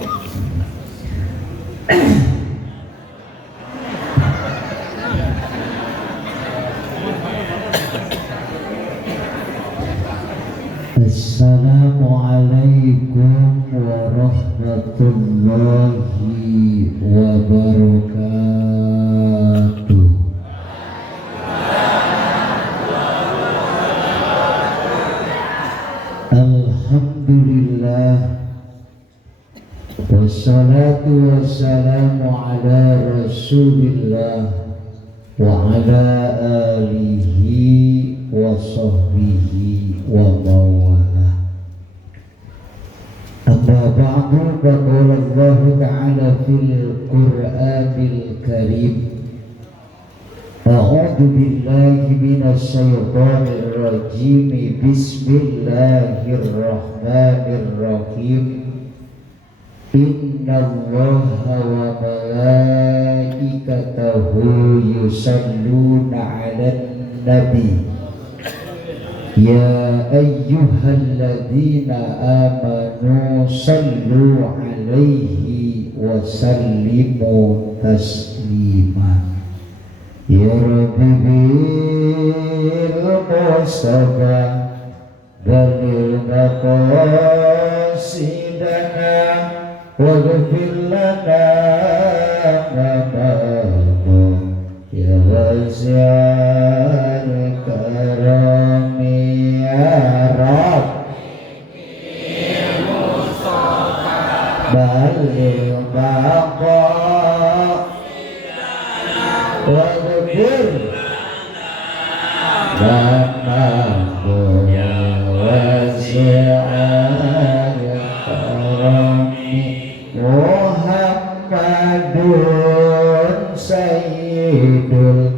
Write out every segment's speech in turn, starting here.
Assalamualaikum warahmatullahi wabarakatuh. Alhamdulillah, wassalatu wassalamu ala rasulillah wa ala alihi wa sahbihi wa mawala. Amma ba'du, faqala Allah ta'ala fil Qur'anil Karim, a'udzu billahi minasy syaithanir rajim, bismillahirrahmanirrahim. Innallaha wa malaikatahu yusalluna 'alan nabi ya ayyuhalladzina amanu sallu 'alaihi wa sallimu taslima. Ya Rabbi bil mustafa balil maqasidana waghfir lana ma ma'ahu ya wasi'al karami ya Rabbi balil maqasidana waghfir lana ya wasi'al karami. Muhammadun sayyidul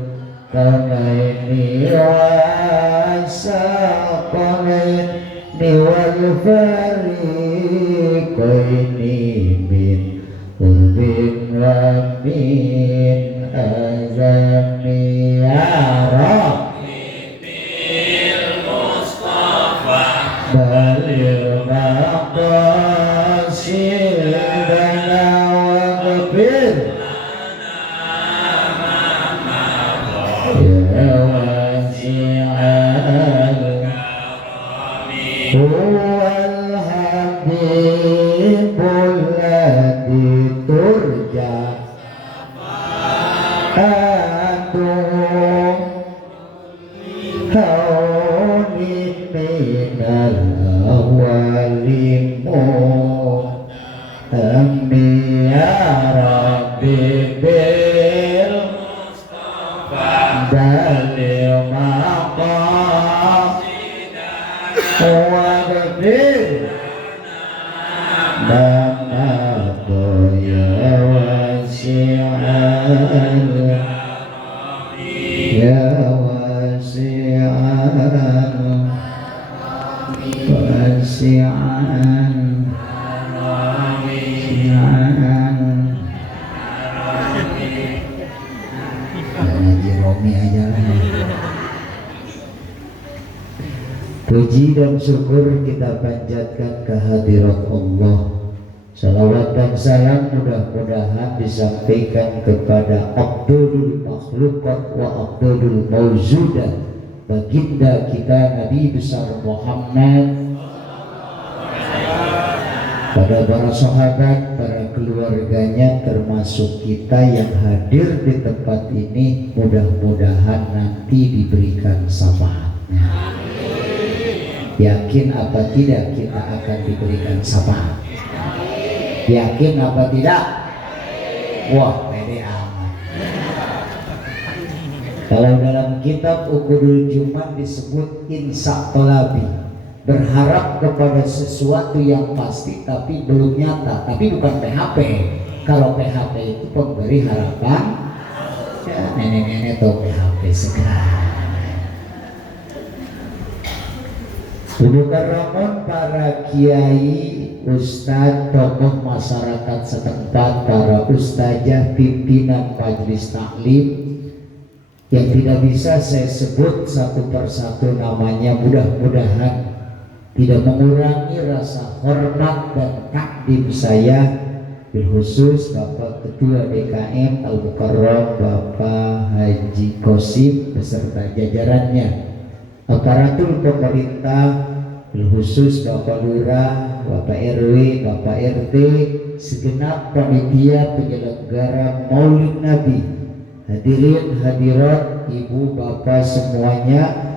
kaunaini wa saqalaini wal fariqaini min urbin wa min azami ya Rabbi bil Mustafa balil maqasidana waghfir ya wasi'al karami. Huwal habibul ladzi turja aduh hawlin minal awalimu amin ya Rabbi bil Mustafa dalil maqasidana waghfir lana ya wasi'al ya wasi'an Haji Romi aja lah. Puji dan syukur kita panjatkan kehadirat Allah. Salawat dan salam mudah-mudahan disampaikan kepada Abdul Makhlukat wa Abdul Mawzudat, baginda kita Nabi besar Muhammad, pada para sahabat, para keluarganya, termasuk kita yang hadir di tempat ini. Mudah-mudahan nanti diberikan syafaatnya. Yakin apa tidak kita akan diberikan syafaat? Yakin apa tidak? Wah, pede amat. Kalau dalam kitab Uqudul Juman disebut insya tolabi, berharap kepada sesuatu yang pasti tapi belum nyata, tapi bukan PHP. Kalau PHP itu pemberi harapan, ya nenek-nenek tahu PHP sekarang. Bukan Ramon, para kiai, ustadz, tokoh masyarakat setempat, para ustazah, pimpinan majelis taklim yang tidak bisa saya sebut satu persatu namanya, mudah-mudahan tidak mengurangi rasa hormat dan takdim saya bil khusus Bapak Ketua DKM Al Mukarram Bapak Haji Kosim beserta jajarannya, aparatur pemerintah, bil khusus Bapak Lurah, Bapak RW, Bapak RT, segenap panitia penyelenggara Maulid Nabi, hadirin hadirat, ibu bapak semuanya.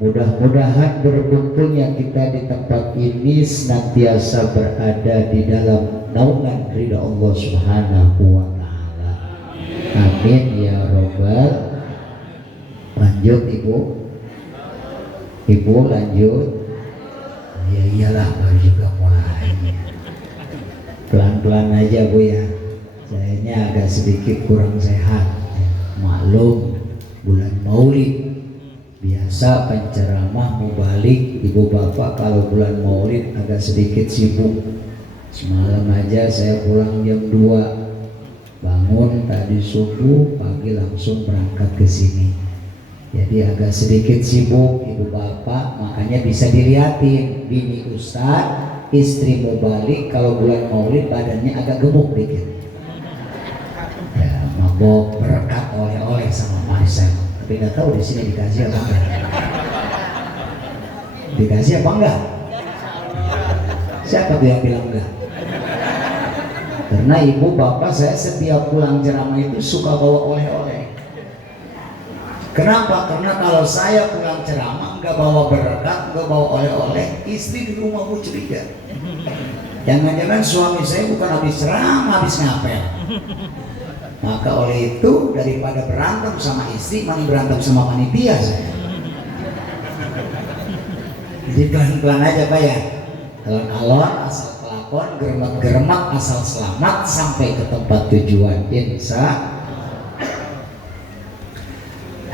Mudah-mudahan berkumpulnya kita di tempat ini senantiasa berada di dalam naungan ridha Allah Subhanahu wa Ta'ala. Amin ya robbal. Lanjut ibu. Ibu lanjut. Ya iyalah, baru juga mulai. Pelan-pelan aja bu ya. Sayanya agak sedikit kurang sehat. Maklum bulan Maulid. Biasa penceramah mau balik ibu bapak kalau bulan Maulid agak sedikit sibuk. Semalam aja saya pulang jam 2, bangun tadi subuh, pagi langsung berangkat ke sini. Jadi agak sedikit sibuk ibu bapak, makanya bisa dilihatin bini ustad, istri mau balik kalau bulan Maulid badannya agak gemuk dikit. Ya mabok berkat oleh-oleh sama Marcel. Tapi nggak tahu di sini dikasih apa enggak. Dikasih apa enggak? Siapa tuh yang bilang enggak? Karena ibu bapak saya setiap pulang ceramah itu suka bawa oleh-oleh. Kenapa? Karena kalau saya pulang ceramah nggak bawa berkat, nggak bawa oleh-oleh, istri di rumah bu curiga. Jangan-jangan suami saya bukan habis ceramah, habis ngapel. Maka oleh itu daripada berantem sama istri, mending berantem sama panitia saya. Jadi pelan-pelan aja pak ya. Alon-alon asal kelakon, geremat-geremat asal selamat sampai ke tempat tujuan. Insya.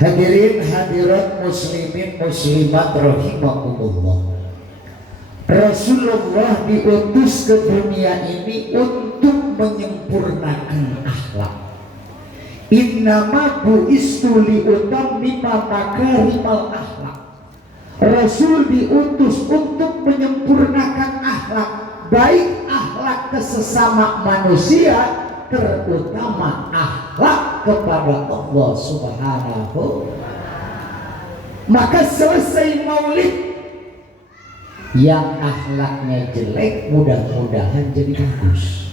Hadirin hadirat muslimin muslimat rahimakumullah. Rasulullah diutus ke dunia ini untuk menyempurnakan akhlak. Innama bu'istu liutammima makarimal akhlak. Rasul diutus untuk menyempurnakan akhlak, baik akhlak ke sesama manusia, terutama akhlak kepada Allah Subhanahu. Maka selesai maulid, yang akhlaknya jelek mudah-mudahan jadi bagus.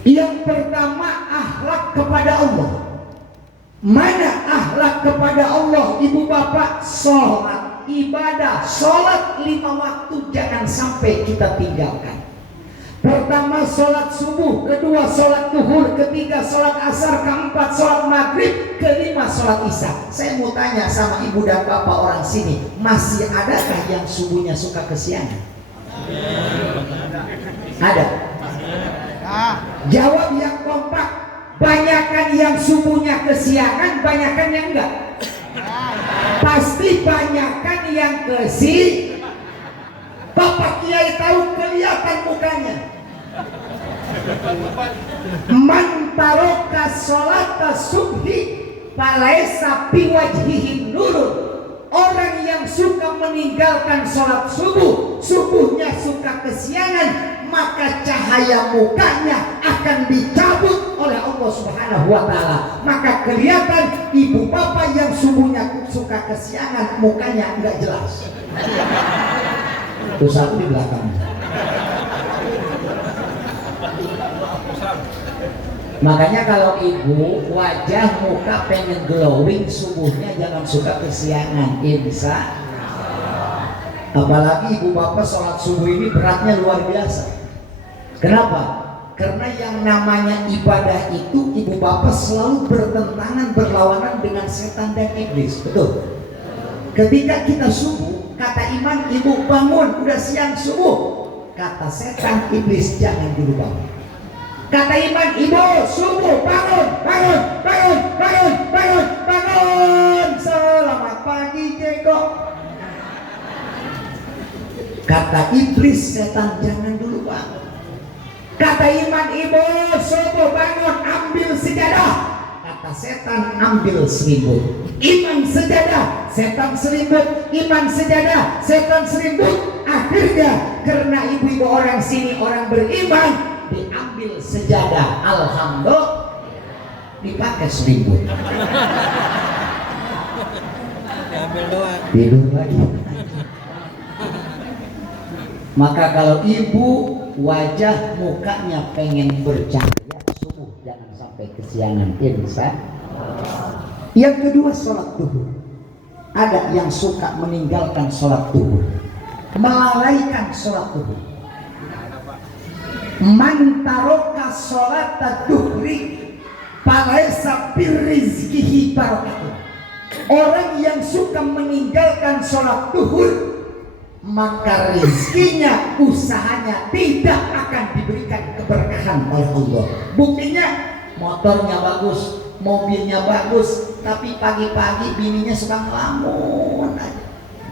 Yang pertama akhlak kepada Allah. Mana akhlak kepada Allah ibu bapak? Sholat, ibadah, sholat 5 waktu jangan sampai kita tinggalkan. Pertama sholat subuh, kedua sholat duhur, ketiga sholat asar, keempat sholat maghrib, kelima sholat isya. Saya mau tanya sama ibu dan bapak orang sini, masih adakah yang subuhnya suka kesiangan? Ada? Jawab yang kompak. Banyakan yang subuhnya kesiangan, banyakan yang enggak. Pasti banyakan yang Bapak Kiai tahu kelihatan mukanya. Man taroka sholata subhi falaisa biwajhihi nurun. Orang yang suka meninggalkan sholat subuh, subuhnya suka kesiangan, maka cahaya mukanya akan dicabut oleh Allah Subhanahu wa Ta'ala. Maka kelihatan ibu bapak yang subuhnya suka kesiangan, mukanya enggak jelas. Itu satu di belakang. Makanya kalau ibu wajah muka pengen glowing, subuhnya jangan suka kesiangan. Insya Allah. Apalagi ibu bapak sholat subuh ini beratnya luar biasa. Kenapa? Karena yang namanya ibadah itu ibu bapak selalu bertentangan, berlawanan dengan setan dan iblis. Betul? Ketika kita subuh, kata iman ibu bangun, udah siang subuh. Kata setan iblis jangan dulu bangun. Kata iman ibu subuh, bangun, bangun, bangun, bangun, bangun, bangun. Selamat pagi Jeko. Kata iblis setan jangan dulu bangun. Kata iman ibu subuh, bangun, ambil sejadah. Kata setan ambil selimut. Iman sejadah, setan selimut. Iman sejadah, setan selimut. Akhirnya karena ibu-ibu orang sini orang beriman, diambil sejadah, alhamdulillah dipakai selimut. Diambil doang. Tidur lagi. Maka kalau ibu wajah mukanya pengen bercahaya subuh, jangan sampai kesiangan, insya. Yang kedua, sholat duhur. Ada yang suka meninggalkan sholat duhur, melalaikan sholat duhur. Man taroka sholat duhri falaisa birrizqihi barakatuh. Orang yang suka meninggalkan sholat duhur, maka rizkinya, usahanya tidak akan diberikan keberkahan oleh Allah. Buktinya motornya bagus, mobilnya bagus, tapi pagi-pagi bininya suka ngelamun aja.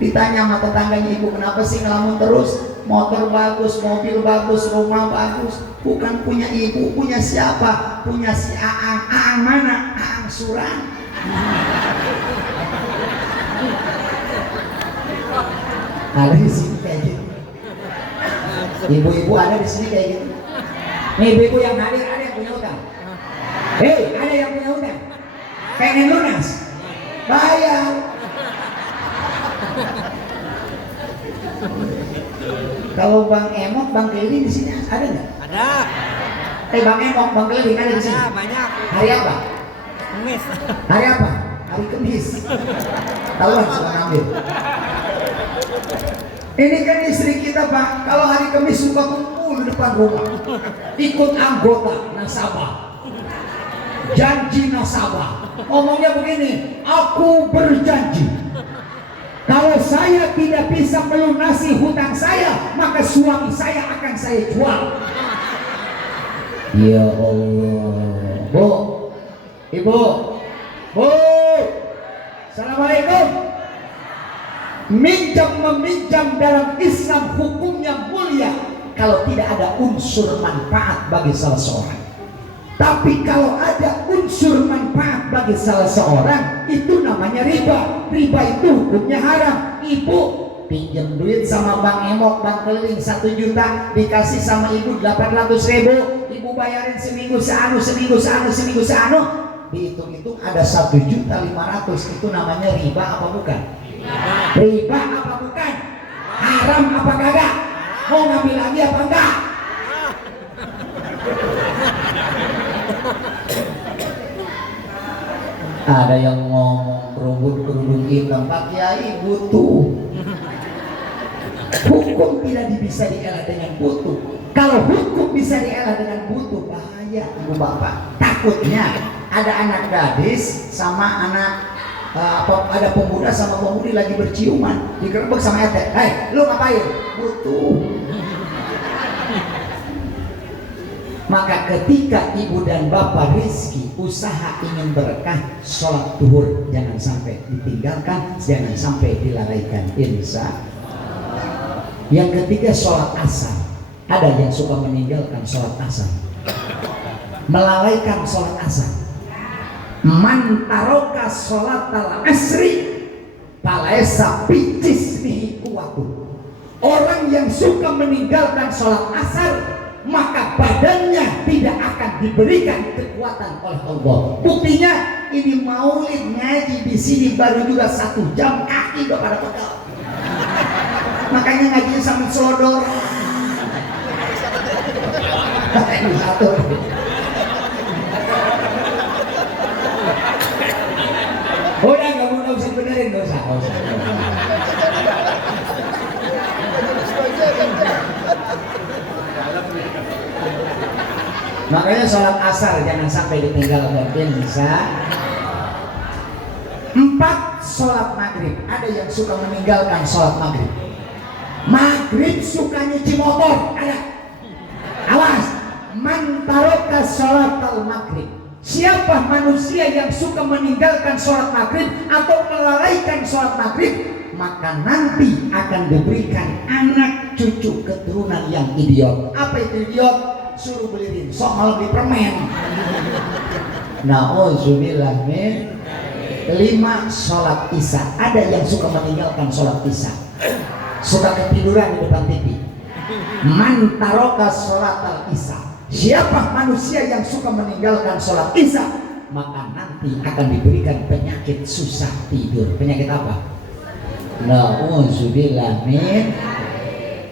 Ditanya sama tetangganya, ibu kenapa sih ngelamun terus? Motor bagus, mobil bagus, rumah bagus. Bukan punya ibu, punya siapa? Punya si Aang. Aang mana? Aang Suran. Ada di sini kayak gitu. Ibu-ibu ada di sini kayak gitu. Nih ibu-ibu yang hadir, ada yang punya utang? Hei, ada yang punya utang? Pengen lunas? Bayar. Kalau Bang Emok, Bang Kelly di sini ada nggak? Ada. Bang Emok, Bang Kelly ada di sini? Ada, banyak. Hari apa? Kemis. Hari apa? Hari Kamis. Tahu kan suka ngambil. Ini kan istri kita Pak, kalau hari Kamis suka kumpul di depan rumah, ikut anggota nasabah, janji nasabah. Ngomongnya begini, aku berjanji, kalau saya tidak bisa melunasi hutang saya, maka suami saya akan saya jual. Ya Allah. Bu, ibu, bu, assalamualaikum. Minjam meminjam dalam Islam hukumnya mulia kalau tidak ada unsur manfaat bagi salah seorang. Tapi kalau ada unsur manfaat bagi salah seorang, itu namanya riba. Riba itu hukumnya haram. Ibu pinjam duit sama Bang Emok, Bang Keliling 1 juta, dikasih sama ibu 800.000, ibu bayarin seminggu seanu, dihitung-hitung ada 1.500.000. Itu namanya riba apa bukan? Riba apa bukan? Haram apa kagak? Mau ngambil lagi apa enggak? Ada yang ngomong kerudung hitam, Pak Kiai butuh. Hukum tidak bisa dielak dengan butuh. Kalau hukum bisa dielak dengan butuh, bahaya ibu bapak. Takutnya ada anak gadis sama anak ada pemuda sama pemudi lagi berciuman, digerebek sama etek. Hei, lu ngapain? Butuh. Maka ketika ibu dan bapak rizki, usaha ingin berkah, sholat duhur jangan sampai ditinggalkan, jangan sampai dilalaikan, insya. Yang ketiga, sholat asar. Ada yang suka meninggalkan sholat asar, melalaikan sholat asar. Man taroka sholatal asri falaisa bijismihi kuwatu. Orang yang suka meninggalkan sholat asar, maka badannya tidak akan diberikan kekuatan oleh Allah. Buktinya ini maulid ngaji di sini baru juga 1 jam, kaki udah pada pegal. Makanya ngajinya sambil selodor. Ini satu. Udah nggak usah benerin, nggak usah. Makanya sholat asar jangan sampai ditinggalkan, bisa. 4, sholat maghrib. Ada yang suka meninggalkan sholat maghrib. Maghrib suka nyuci motor, ada. Awas, man taroka sholatal maghrib. Siapa manusia yang suka meninggalkan sholat maghrib atau melalaikan sholat maghrib, maka nanti akan diberikan anak cucu keturunan yang idiot. Apa itu idiot? Suruh beli rinso malah beli permen. Nauzubillah min. 5, sholat isya. Ada yang suka meninggalkan sholat isya, suka ketiduran di depan TV. Man taroka sholatal isya Siapa manusia yang suka meninggalkan sholat isya, maka nanti akan diberikan penyakit susah tidur. Penyakit apa? Na'udzubillah min.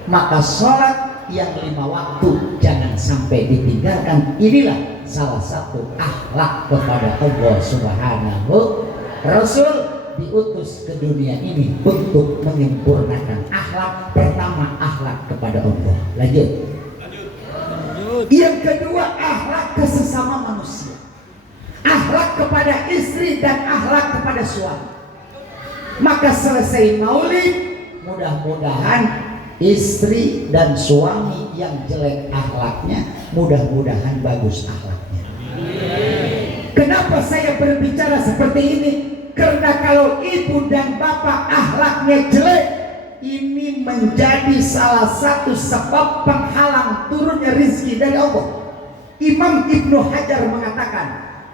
Maka sholat yang 5 waktu jangan sampai ditinggalkan. Inilah salah satu akhlak kepada Allah Subhanahu. Rasul diutus ke dunia ini untuk menyempurnakan akhlak. Pertama, akhlak kepada Allah. Lanjut. Yang kedua, akhlak ke sesama manusia. Akhlak kepada istri dan akhlak kepada suami. Maka selesai maulid, mudah-mudahan istri dan suami yang jelek akhlaknya, mudah-mudahan bagus akhlaknya. Kenapa saya berbicara seperti ini? Karena kalau ibu dan bapak akhlaknya jelek, ini menjadi salah satu sebab penghalang turunnya rizki dari Allah. Imam Ibnu Hajar mengatakan,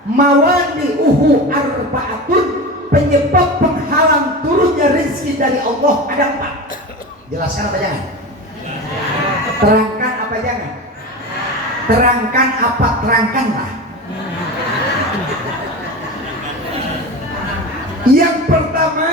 mawani'uhu arba'atun, penyebab penghalang turunnya rizki dari Allah ada 4. Jelaskan apa jangan? Terangkan apa jangan? Terangkan apa terangkanlah. Yang pertama,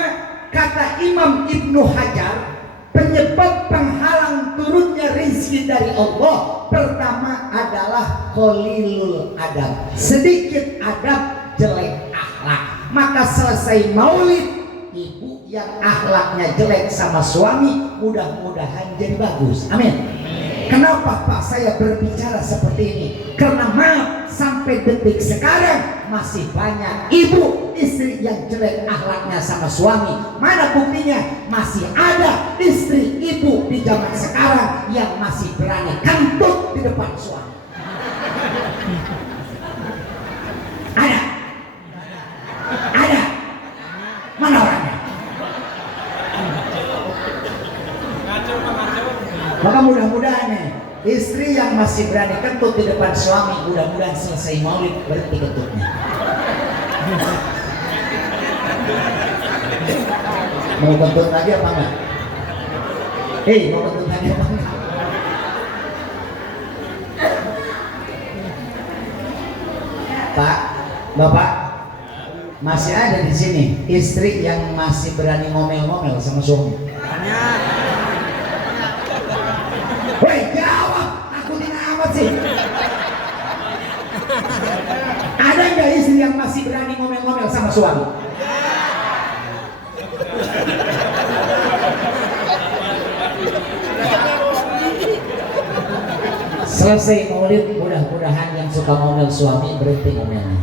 kata Imam Ibnu Hajar, penyebab penghalang turunnya rizki dari Allah pertama adalah qalilul adab, sedikit adab, jelek akhlak. Maka selesai maulid, ibu yang akhlaknya jelek sama suami mudah-mudahan jadi bagus. Amin. Kenapa Pak saya berbicara seperti ini? Karena maaf, sampai detik sekarang masih banyak ibu istri yang jelek akhlaknya sama suami. Mana buktinya? Masih ada istri ibu di zaman sekarang yang masih berani kentut di depan suami. Ada? Ada? Mana orangnya? Maka mudah-mudahan nih, istri yang masih berani kentut di depan suami, mudah-mudahan selesai maulid berhenti kentutnya. Mau kentut lagi apa enggak? Mau kentut lagi apa enggak? Pak, Bapak, masih ada di sini istri yang masih berani ngomel-ngomel sama suami? Woi, jawab, aku tidak amat sih. Ada nggak istri yang masih berani ngomel-ngomel sama suami? Selesai maulid, mudah-mudahan yang suka ngomel suami berhenti ngomelnya.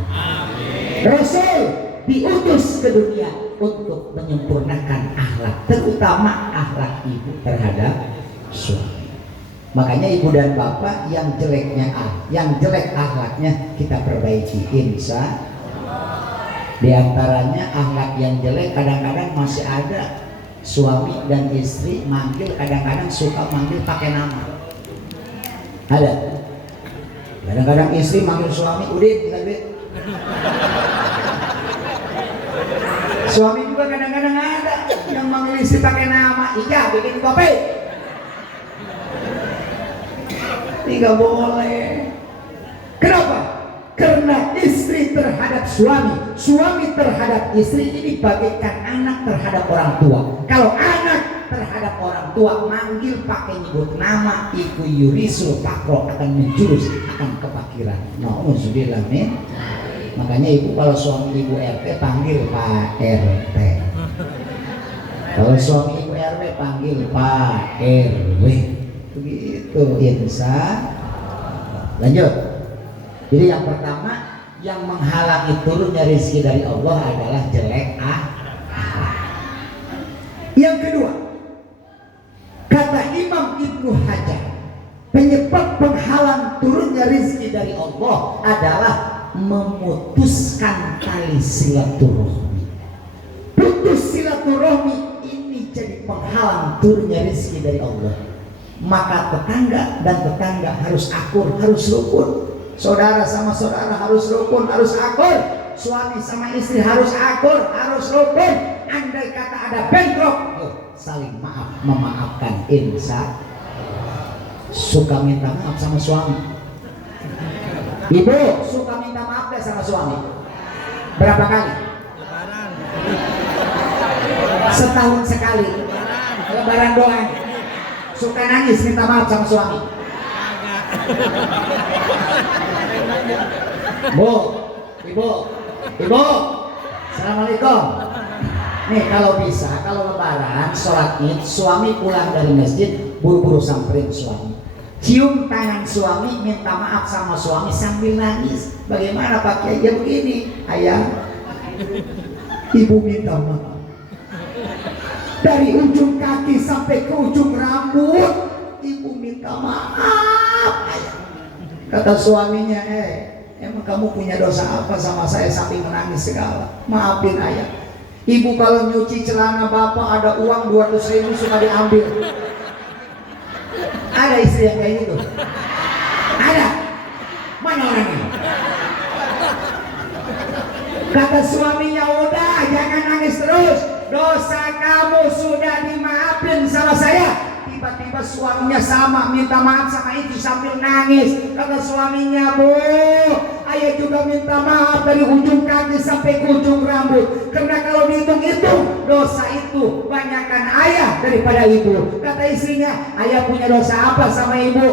Rasul diutus ke dunia untuk menyempurnakan akhlak, terutama akhlak ibu terhadap suami. Makanya ibu dan bapak yang jeleknya yang jelek akhlaknya kita perbaiki, insya. Di antaranya akhlak yang jelek kadang-kadang masih ada suami dan istri manggil, kadang-kadang suka manggil pakai nama. Ada. Kadang-kadang istri manggil suami, Udin, kita duit. Suami juga kadang-kadang ada yang manggil istri pakai nama, Ika bikin kopi. Tidak boleh. Kenapa? Karena istri terhadap suami, suami terhadap istri ini bagaikan anak terhadap orang tua. Kalau anak terhadap orang tua manggil pakai nyebut nama, iku yurisul pakro, akan menjurus, akan kepakiran. Na'udzubillah min. Makanya ibu kalau suami ibu RT panggil Pak RT. Kalau suami ibu RW panggil Pak RW. Begitu, insya. Lanjut. Jadi yang pertama yang menghalangi turunnya rezeki dari Allah adalah jelek akhlak. Yang kedua, kata Imam Ibnu Hajar, penyebab penghalang turunnya rezeki dari Allah adalah memutuskan tali silaturahmi. Putus silaturahmi ini jadi penghalang turunnya rezeki dari Allah. Maka tetangga dan tetangga harus akur, harus rukun. Saudara sama saudara harus rukun, harus akur. Suami sama istri harus akur, harus rukun. Andai kata ada bentrok, saling maaf, memaafkan, insya. Suka minta maaf sama suami, Ibu suka minta maaf gak sama suami? Berapa kali? Lebaran. Setahun sekali. Lebaran doang. Suka nangis minta maaf sama suami? Bu, ibu, ibu, assalamualaikum. Nih kalau bisa, kalau lebaran, sholat id, suami pulang dari masjid, buru-buru samperin suami. Cium tangan suami, minta maaf sama suami sambil nangis. Bagaimana Pak Kiai? Ya begini, ayah, ibu minta maaf. Dari ujung kaki sampai ke ujung rambut, ibu minta maaf, ayah. Kata suaminya, emang kamu punya dosa apa sama saya sampai menangis segala? Maafin ayah. Ibu kalau nyuci celana bapak ada uang 200.000 suka diambil. Ada istri yang kayak gitu? Ada? Mana orangnya? Kata suaminya, udah jangan nangis terus. Dosa kamu sudah dimaafin sama saya. Tiba-tiba suaminya sama minta maaf sama itu sambil nangis. Kata suaminya, bu, ayah juga minta maaf dari ujung kaki sampai ke ujung rambut. Karena kalau dihitung-hitung dosa itu banyakkan ayah daripada ibu. Kata istrinya, ayah punya dosa apa sama ibu?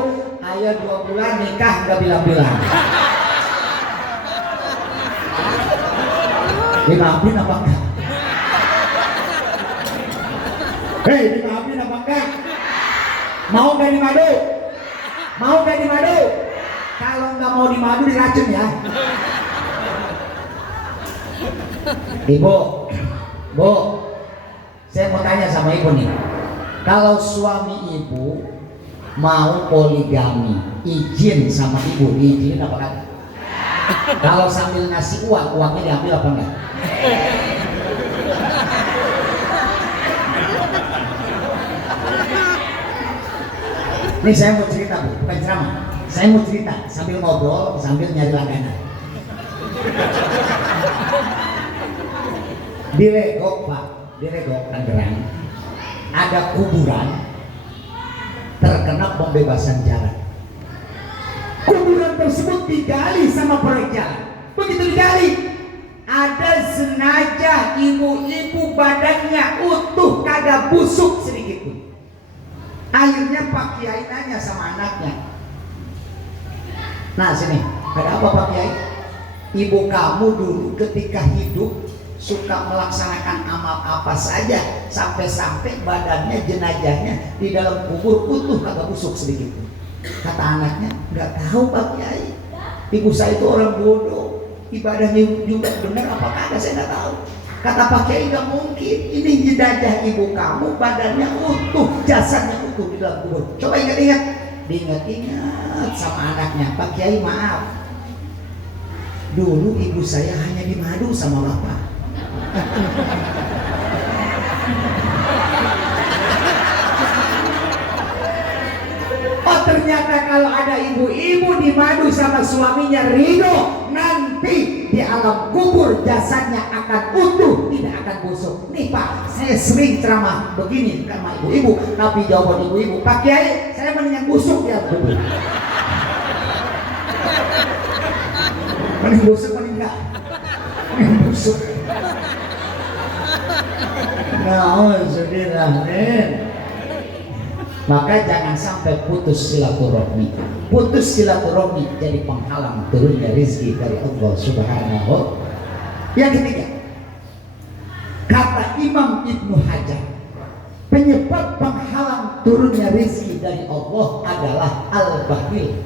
Ayah 2 bulan nikah nggak bilang-bilang. Dimaafin apa enggak? Hei, dimaafin apa enggak? Mau gak dimadu? Mau gak dimadu? Kalau nggak mau dimadu diracun ya. Ibu, bu, saya mau tanya sama ibu nih. Kalau suami ibu mau poligami, izin sama ibu, diizinin apa kan? Kalau sambil ngasih uang, uangnya diambil apa enggak? Ini saya mau cerita bu, bukan ceramah. Saya mau cerita sambil ngobrol, sambil nyari langganan. Di Legok Pak, di Legok Tangerang ada kuburan terkena pembebasan jalan. Kuburan tersebut digali sama proyek jalan. Begitu digali, ada sengaja ibu-ibu badannya utuh, kagak busuk sedikit pun. Akhirnya Pak Kiai nanya sama anaknya, nah sini, ada apa Pak Kiai? Ibu kamu dulu ketika hidup suka melaksanakan amal apa saja, sampai-sampai badannya, jenazahnya di dalam kubur utuh, kagak busuk sedikit pun. Kata anaknya, nggak tahu Pak Kiai, ibu saya itu orang bodoh, ibadahnya juga benar apa kagak saya nggak tahu. Kata Pak Kiai, nggak mungkin, ini jenazah ibu kamu badannya utuh, jasadnya utuh di dalam kubur. Coba ingat-ingat, diingat-ingat sama anaknya. Pak Kiai maaf, dulu ibu saya hanya dimadu sama bapak. Oh ternyata kalau ada ibu-ibu dimadu sama suaminya ridho, nanti di alam kubur jasadnya akan utuh, tidak akan busuk. Nih Pak, saya sering ceramah begini sama ibu-ibu, tapi jawaban ibu-ibu, Pak Kiai, saya mendingan busuk di alam kubur. Mending busuk, mending enggak? Mending busuk. Nauzubillah. Maka jangan sampai putus silaturahmi. Putus silaturahmi jadi penghalang turunnya rezeki dari Allah Subhanahu. Yang ketiga, kata Imam Ibnu Hajar, penyebab penghalang turunnya rezeki dari Allah adalah al-bakhil,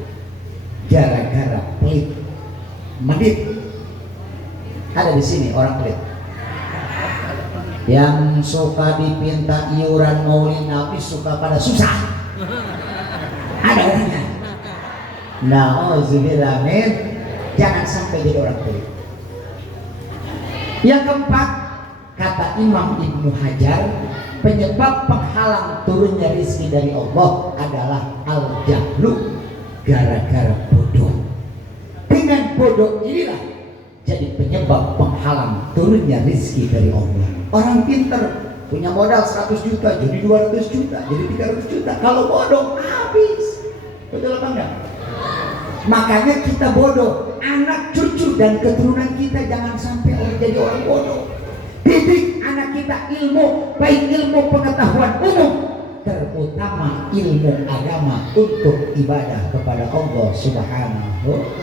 gara-gara pelit, medit. Ada di sini orang pelit yang suka dipinta iuran maulid Nabi, suka pada susah. Ada orangnya. Nauzubillah min, jangan sampai jadi orang pelit. Yang keempat, kata Imam Ibnu Hajar, penyebab penghalang turunnya rezeki dari Allah adalah al-jahlu, gara-gara bodoh. Dengan bodoh inilah jadi penyebab penghalang turunnya rezeki dari Allah. Orang pinter punya modal 100 juta jadi 200 juta jadi 300 juta. Kalau bodoh habis. Betul apa enggak? Makanya kita bodoh, anak cucu dan keturunan kita jangan sampai jadi orang bodoh. Didik anak kita ilmu, baik ilmu pengetahuan umum, terutama ilmu agama untuk ibadah kepada Allah Subhanahu.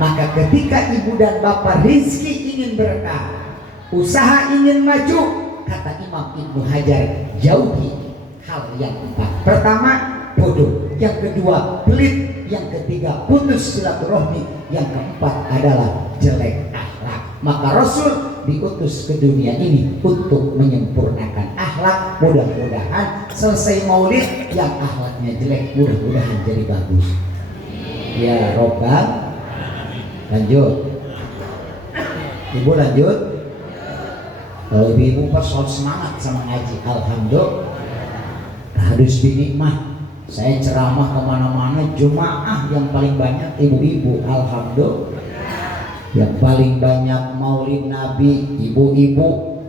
Maka ketika ibu dan bapak rizki ingin berkah, usaha ingin maju, kata Imam Ibnu Hajar, jauhi hal yang empat. Pertama, bodoh. Yang kedua, pelit. Yang ketiga, putus silaturahmi. Yang keempat adalah jelek akhlak. Maka Rasul diutus ke dunia ini untuk menyempurnakan akhlak. Mudah-mudahan selesai maulid yang akhlaknya jelek mudah-mudahan jadi bagus. Ya Robbal. Lanjut. Ibu lanjut. Kalau ibu pas selalu semangat sama ngaji, alhamdulillah. Harus dinikmah. Saya ceramah kemana-mana, jemaah yang paling banyak ibu-ibu, alhamdulillah. Yang paling banyak maulid Nabi, ibu-ibu.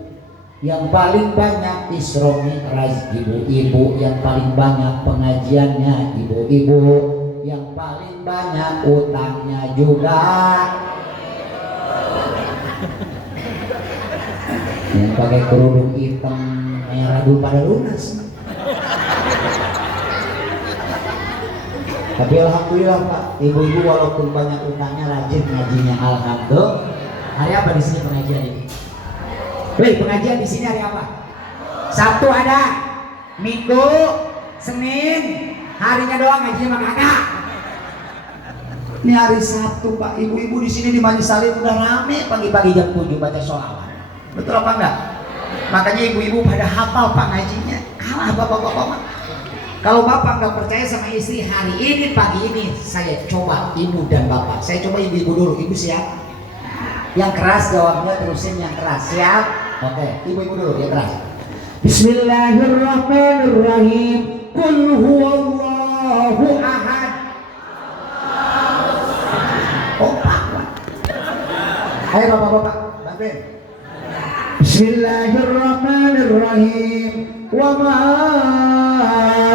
Yang paling banyak Isra Mi'raj, ibu-ibu. Yang paling banyak pengajiannya, ibu-ibu. Yang paling banyak utangnya juga. Yang pakai kerudung hitam merah dulu pada lunas. Tapi alhamdulillah Pak, ibu-ibu walaupun banyak utangnya rajin ngajinya, alhamdulillah. Hari apa di sini pengajian ini? Wih, pengajian di sini hari apa? Sabtu ada, Minggu, Senin, harinya doang ngajinya mah kagak. Ini hari Sabtu Pak, ibu-ibu di sini di Majelis Salim udah rame pagi-pagi jam 7 baca sholawat. Betul apa enggak? Makanya ibu-ibu pada hafal Pak ngajinya. Kalah bapak-bapak. Kalau bapak nggak percaya sama istri, hari ini pagi ini saya coba ibu dan bapak. Saya coba ibu-ibu dulu. Ibu siap? Yang keras jawabnya, terusin yang keras. Siap? Oke, ibu-ibu dulu yang keras. Bismillahirrahmanirrahim. Qul huwallahu ahad. Oh Pak. Ayo bapak-bapak, bantuin. Bismillahirrahmanirrahim. Wa ma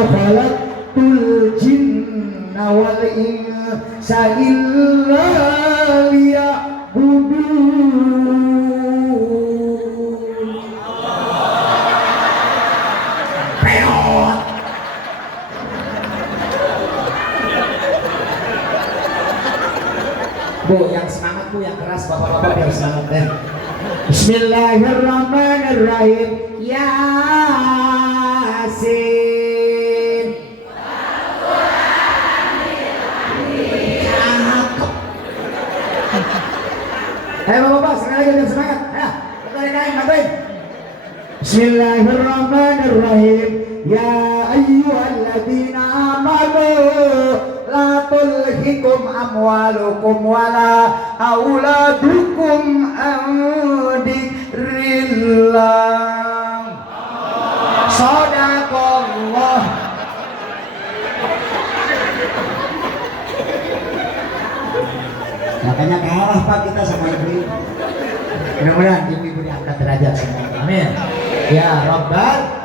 khalaqtul jinna wal insa illa liya'budun. Peot. Bu, yang semangat Bu, yang keras bapak-bapak biar semangat ya. Bismillahirrahmanirrahim. Yasin. Ayo bapak, sekali lagi semangat. Ayo, bantuin. Bismillahirrahmanirrahim. Ya ayyuhalladzina amanu la tulhikum amwalukum wala auladukum an dzikrillah. Shadaqallah. Makanya kalah Pak kita sama ibu. Mudah-mudahan ibu-ibu diangkat derajat semua. Amin. Ya Rabbal.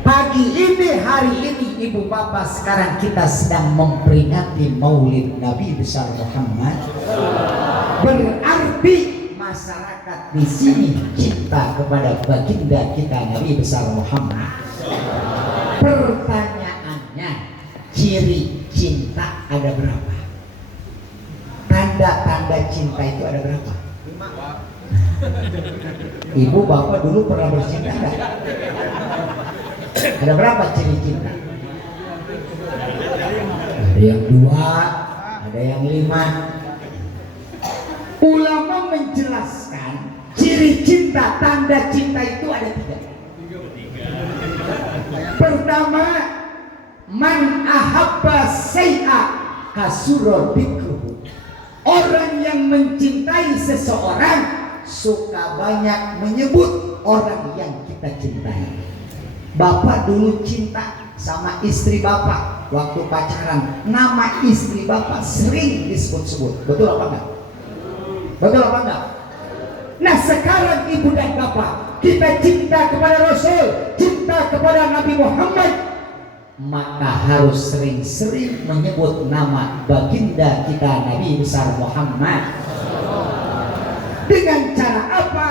Pagi ini, hari ini, ibu bapak, sekarang kita sedang memperingati Maulid Nabi besar Muhammad. Berarti masyarakat di sini cinta kepada baginda kita Nabi besar Muhammad. Pertanyaannya, ciri cinta ada berapa? Tanda-tanda cinta itu ada berapa? Ibu bapak dulu pernah bercinta enggak? Ada berapa ciri cinta? Ada yang 2, ada yang 5. Ulama menjelaskan ciri cinta, tanda cinta itu ada 3. Pertama, man ahabba say'a kasura dzikruhu. Orang yang mencintai seseorang suka banyak menyebut orang yang kita cintai. Bapak dulu cinta sama istri bapak waktu pacaran, nama istri bapak sering disebut-sebut. Betul apa enggak? Betul apa enggak? Nah sekarang ibu dan bapak, kita cinta kepada Rasul, cinta kepada Nabi Muhammad. maka harus sering-sering menyebut nama baginda kita Nabi besar Muhammad. Dengan cara apa?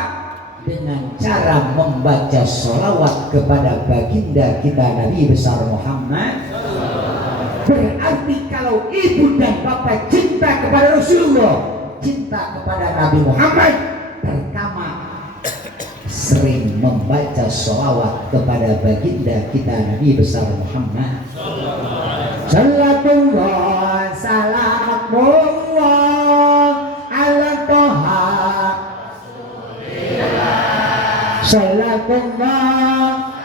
Dengan cara membaca sholawat kepada baginda kita Nabi besar Muhammad. Berarti kalau ibu dan bapak cinta kepada Rasulullah, cinta kepada Nabi Muhammad, pertama sering membaca sholawat kepada baginda kita Nabi besar Muhammad. Salatullah salamullah ala toha salatullah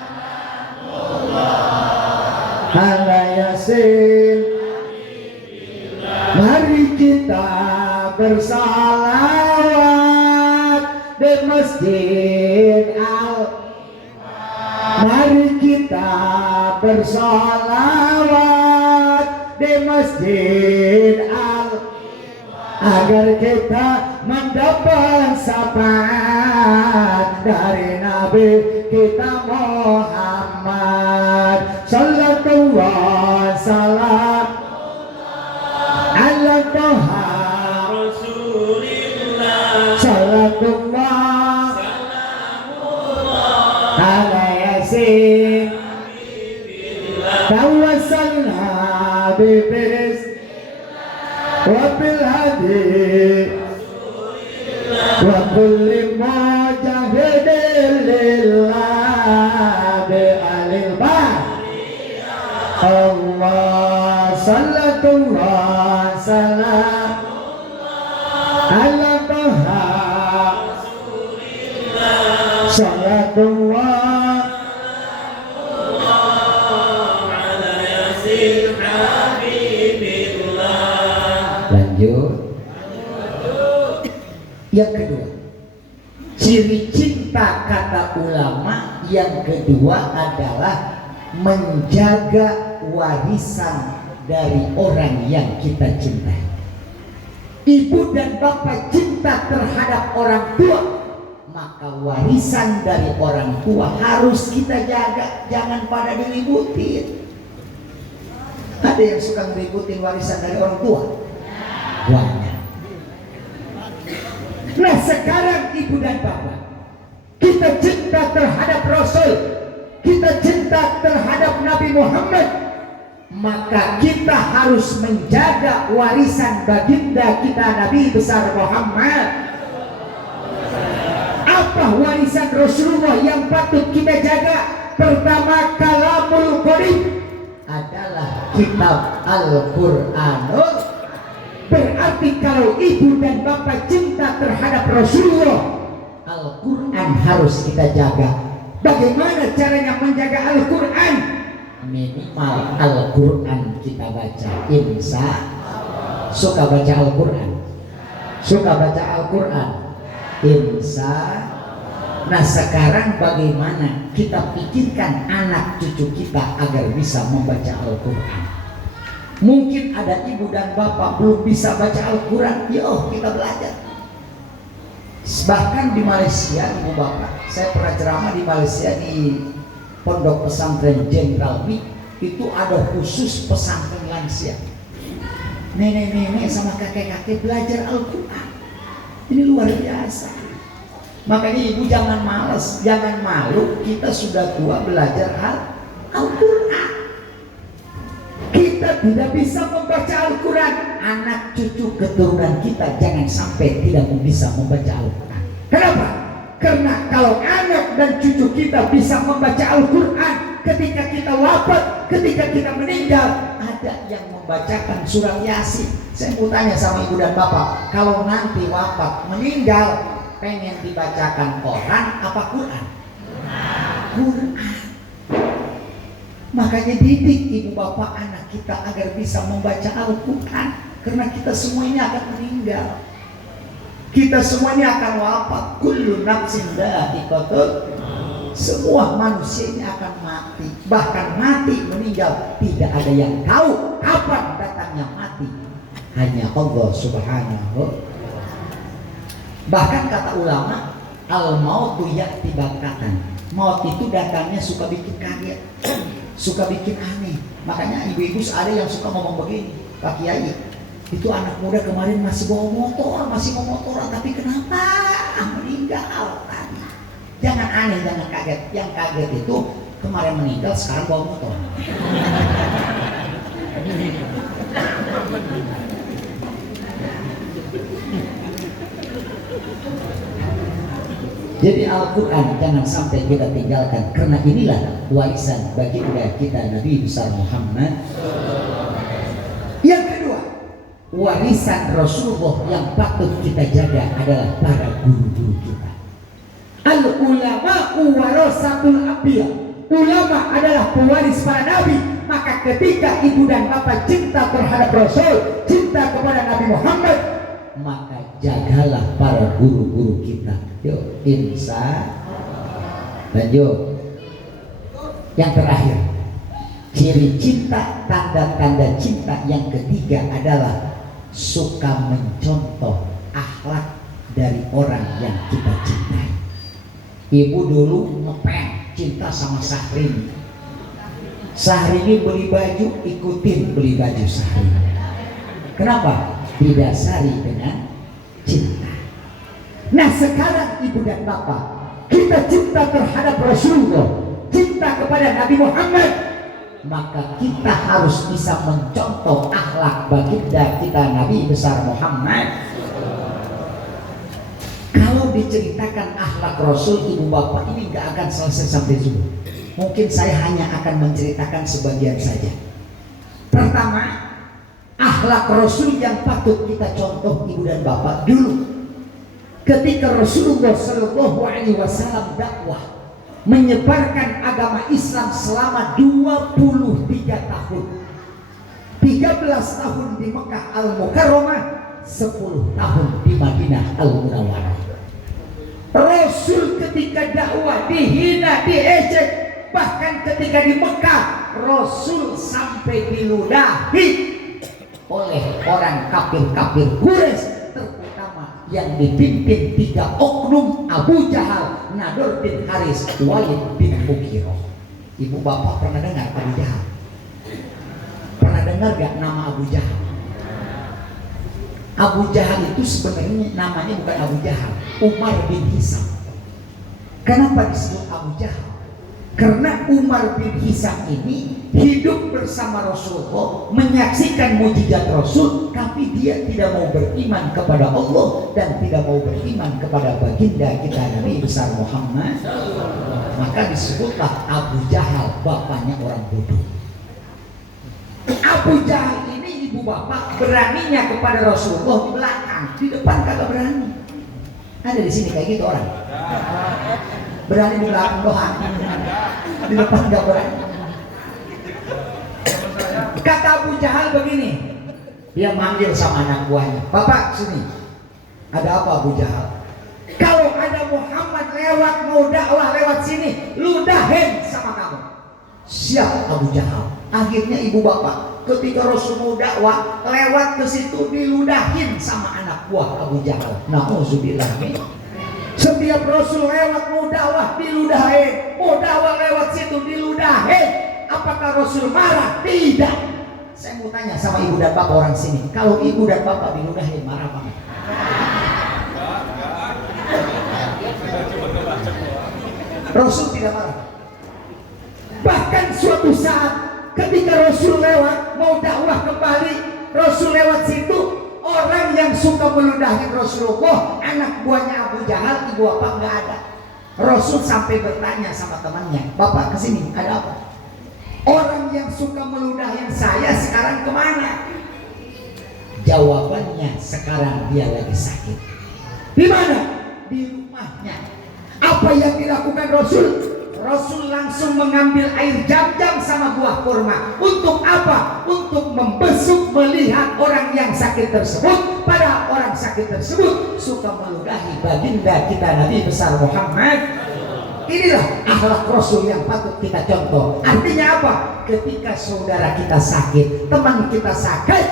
ala yasin. Mari kita bersalawat di Masjid Mari kita bersalawat di Masjid agar kita mendapat syafaat dari Nabi kita Muhammad. Sallallahu salam ala toha Rasulillah. Salatullah ala yasin. Tawassalna bibis wa bil hadi wa kulli mujahidin lillah bi alil ba Allah. Salatullah salam ala toha salatullah ala yasin habibillah. Lanjut. Yang kedua, ciri cinta kata ulama yang kedua adalah menjaga warisan dari orang yang kita cintai. Ibu dan bapak cinta terhadap orang tua, maka warisan dari orang tua harus kita jaga, jangan pada diributin. Ada yang suka ngeributin warisan dari orang tua? Banyak. Nah sekarang ibu dan bapak, kita cinta terhadap Rasul, kita cinta terhadap Nabi Muhammad, maka kita harus menjaga warisan baginda kita Nabi besar Muhammad. Apa warisan Rasulullah yang patut kita jaga? Pertama, kalamul qadim adalah kitab Al-Quranul. Berarti kalau ibu dan bapak cinta terhadap Rasulullah, Al-Quran harus kita jaga. Bagaimana caranya menjaga Al-Quran? Minimal Al-Quran kita baca. Insya suka baca Al-Quran, suka baca Al-Quran, insya. Nah sekarang bagaimana kita pikirkan anak cucu kita agar bisa membaca Al-Quran. Mungkin ada ibu dan bapak belum bisa baca Al-Quran, yo kita belajar. Bahkan di Malaysia, ibu bapak, saya pernah ceramah di Malaysia di Pondok Pesantren Jenderal Mi, itu ada khusus pesantren lansia. Nenek-nenek sama kakek-kakek belajar Al-Quran. Ini luar biasa. Makanya ibu jangan malas, jangan malu, kita sudah tua belajar Al-Quran. Kita tidak bisa membaca Al-Quran, anak cucu keturunan kita jangan sampai tidak bisa membaca Al-Quran. Kenapa? Karena kalau anak dan cucu kita bisa membaca Al-Quran, ketika kita wafat, ketika kita meninggal, ada yang membacakan surat Yasin. Saya mau tanya sama ibu dan bapak, kalau nanti wafat meninggal, pengen dibacakan Quran apa Quran? Quran. Makanya didik ibu bapak anak kita agar bisa membaca Al-Quran. Karena kita semua ini akan meninggal, kita semuanya akan wafat. Kullu nafsin dha'iqatul. Semua manusia ini akan mati. Bahkan mati meninggal tidak ada yang tahu kapan datangnya mati, hanya Allah subhanahu. Bahkan kata ulama, al mautu ya'ti baktatan. Maut itu datangnya suka bikin kaget. suka bikin aneh. Makanya ibu-ibu ada yang suka ngomong begini, Pak Kiai, itu anak muda kemarin masih bawa motor, masih mau motoran, tapi kenapa meninggal tadi? Jangan aneh, jangan kaget. Yang kaget itu kemarin meninggal, sekarang bawa motor. Jadi Al-Quran jangan sampai kita tinggalkan, karena inilah warisan baginda kita Nabi besar Muhammad. Yang kedua, warisan Rasulullah yang patut kita jaga adalah para guru-guru kita. Al-ulama warasatul anbiya. Ulama adalah pewaris para nabi. Maka ketika ibu dan bapak cinta terhadap Rasul, cinta kepada Nabi Muhammad, maka jagalah para guru-guru kita. Yuk, insya. Lanjut. Yang terakhir, ciri cinta, tanda-tanda cinta yang ketiga adalah suka mencontoh akhlak dari orang yang kita cintai. Ibu dulu ngepeng cinta sama Syahrini. Syahrini beli baju, ikutin beli baju Syahrini. Kenapa? Didasari dengan cinta. Nah sekarang ibu dan bapak, kita cinta terhadap Rasulullah, cinta kepada Nabi Muhammad, maka kita harus bisa mencontoh akhlak baginda kita Nabi besar Muhammad. Kalau diceritakan akhlak Rasul, ibu bapak ini gak akan selesai sampai subuh. Mungkin saya hanya akan menceritakan sebagian saja. Pertama, akhlak Rasul yang patut kita contoh ibu dan bapak dulu. Ketika Rasulullah Shallallahu Alaihi Wasallam dakwah menyebarkan agama Islam selama 23 tahun, 13 tahun di Mekah Al-Mukarramah, 10 tahun di Madinah Al-Munawwarah. Rasul ketika dakwah dihina, diejek, bahkan ketika di Mekah Rasul sampai diludahi oleh orang kafir-kafir Quraisy, terutama yang dipimpin 3 oknum: Abu Jahal, Nadir bin Haris, Walid bin Mughirah. Ibu bapak pernah dengar Abu Jahal? Pernah dengar gak nama Abu Jahal? Abu Jahal itu sebenarnya namanya bukan Abu Jahal, Umar bin Hisam. Kenapa disebut Abu Jahal? Karena Umar bin Hisam ini hidup bersama Rasulullah, menyaksikan mukjizat Rasul, tapi dia tidak mau beriman kepada Allah dan tidak mau beriman kepada baginda kita Nabi besar Muhammad. Maka disebutlah Abu Jahal, bapaknya orang bodoh. Abu Jahal ini ibu bapak beraninya kepada Rasulullah di belakang, di depan kagak berani. Ada di sini kayak gitu orang. Berani di belakang doang, di depan gak berani. Kata Abu Jahal begini, dia manggil sama anak buahnya, "Bapak sini, ada apa Abu Jahal? Kalau ada Muhammad lewat mau dakwah lewat sini, ludahin sama kamu." Siap Abu Jahal. Akhirnya ibu bapak, ketika Rasul mau dakwah lewat ke situ, diludahin sama anak buah Abu Jahal. Nauzubillah. Setiap Rasul lewat mau dakwah diludahin, mau dakwah lewat situ diludahin. Apakah Rasul marah? Tidak. Saya mau tanya sama ibu dan bapak orang sini, kalau ibu dan bapak diludahin marah apa enggak? Rasul tidak marah. Bahkan suatu saat ketika Rasul lewat mau dakwah kembali, Rasul lewat situ, orang yang suka meludahi Rasulullah, anak buahnya Abu Jahal, ibu bapak nggak ada. Rasul sampai bertanya sama temannya, "Bapak kesini ada apa?" "Orang yang suka meludahi saya sekarang kemana?" Jawabannya, "Sekarang dia lagi sakit." "Di mana?" "Di rumahnya." Apa yang dilakukan Rasul? Rasul langsung mengambil air jam-jam sama buah kurma. Untuk apa? Untuk membesuk melihat orang yang sakit tersebut. Pada orang sakit tersebut suka meludahi baginda kita Nabi besar Muhammad. Inilah akhlak Rasul yang patut kita contoh. Artinya apa? Ketika saudara kita sakit, teman kita sakit,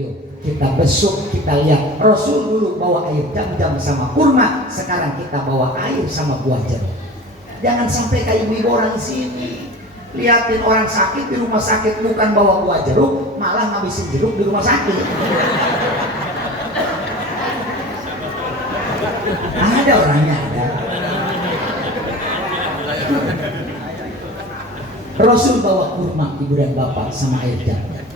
yuk kita besuk, kita lihat. Rasul dulu bawa air jam-jam sama kurma, sekarang kita bawa air sama buah jeruk. Jangan sampai kayak ibu orang sini Liatin orang sakit di rumah sakit bukan bawa buah jeruk, malah ngabisin jeruk di rumah sakit. Ada orangnya ada. Rasul bawa kurma ibu dan bapak sama air jamnya.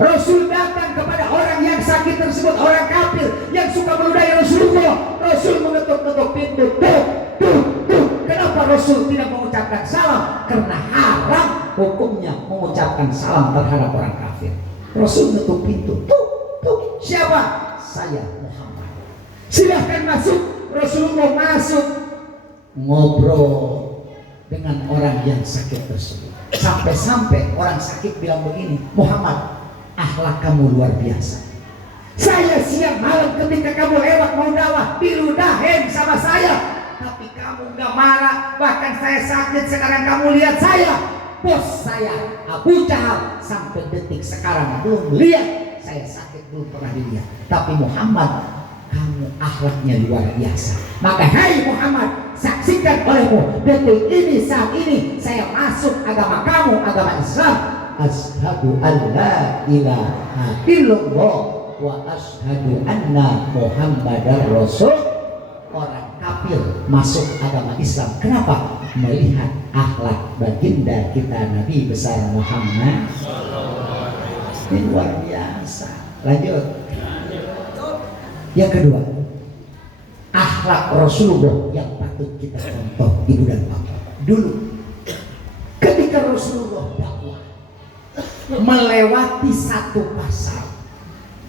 Rasul datang kepada orang yang sakit tersebut, orang kafir yang suka meludahi Rasulullah. Rasul mengetuk-ketuk pintu, tuh. Kenapa Rasul tidak mengucapkan salam? Karena haram hukumnya mengucapkan salam terhadap orang kafir. Rasul mengetuk pintu, tuh. Siapa? Saya Muhammad. Silahkan masuk. Rasulullah masuk, ngobrol dengan orang yang sakit tersebut. Sampai-sampai orang sakit bilang begini, Muhammad, akhlak kamu luar biasa. Saya siang malam ketika kamu lewat mau dakwah diludahin sama saya, tapi kamu gak marah. Bahkan saya sakit sekarang kamu lihat saya, bos saya Abu Jahal sampai detik sekarang belum lihat saya sakit, belum pernah dilihat. Tapi Muhammad, kamu akhlaknya luar biasa. Maka hai Muhammad, saksikan olehmu detik ini, saat ini saya masuk agama kamu, agama Islam. Asyhadu an la ilaha illallah wa asyhadu anna Muhammadar Rasul. Orang kafir masuk agama Islam. Kenapa? Melihat akhlak baginda kita Nabi besar Muhammad. Ini luar biasa. Lanjut. Yang kedua, akhlak Rasulullah yang patut kita contoh ibu dan bapak. Dulu ketika Rasulullah dakwah melewati satu pasar,